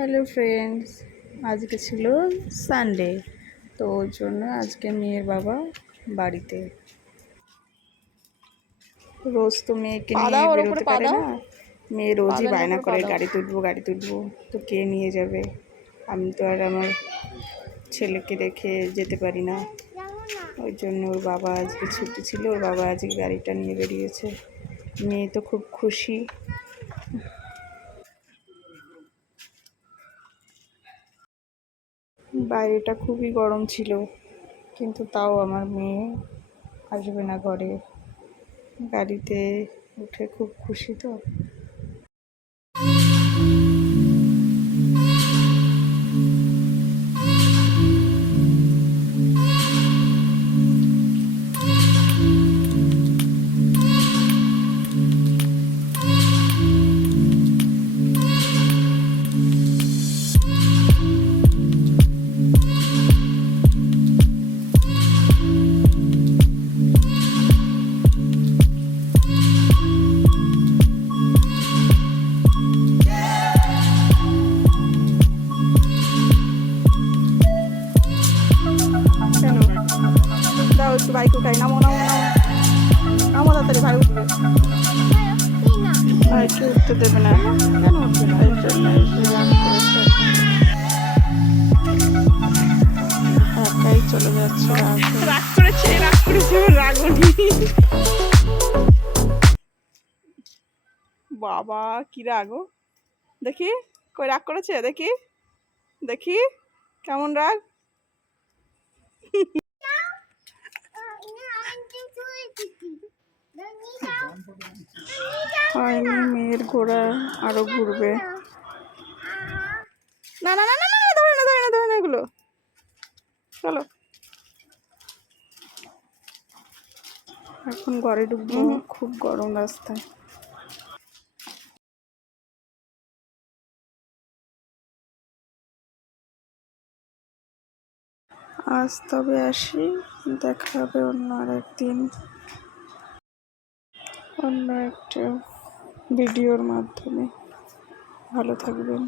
Hello friends, আজকে ছিল Sunday, তো ওর জন্য আজকে মেয়ের বাবা বাড়িতে। রোজ তো মেয়েকে নিয়ে বেরোতে পারে না, মেয়ে রোজই বায়না করে গাড়ি তুলবো, তো কে নিয়ে যাবে? আমি তো আর আমার ছেলেকে রেখে যেতে পারি না। ওই জন্য ওর বাবা আজকে ছুটি ছিল, ওর বাবা আজকে গাড়িটা নিয়ে বেরিয়েছে। মেয়ে তো খুব খুশি। বাইরেটা খুবই গরম ছিল, কিন্তু তাও আমার মেয়ে আসবে না ঘরে। গাড়িতে উঠে খুব খুশি তো। দাও একটু বাইক উঠাই, নামো তাড়াতাড়ি, ভাই উঠবে। ভাইকে উঠতে দেবে না, কেন উঠবে না? এই জন্য রাগ করেছে, একাই চলে যাচ্ছে। রাগ করেছে রাগুনি। বাবা কি রাগ! দেখি কই রাগ করেছে, দেখি কেমন রাগ। হয়নি, মেয়ের ঘোড়া আরো ঘুরবে। না না না না না, ধরে না এগুলো। চলো এখন ঘরে ঢুকবো, খুব গরম রাস্তায়। আজ তবে আসি, দেখা হবে অন্য আরেকদিন, অন্য একটা ভিডিওর মাধ্যমে। ভালো থাকবেন।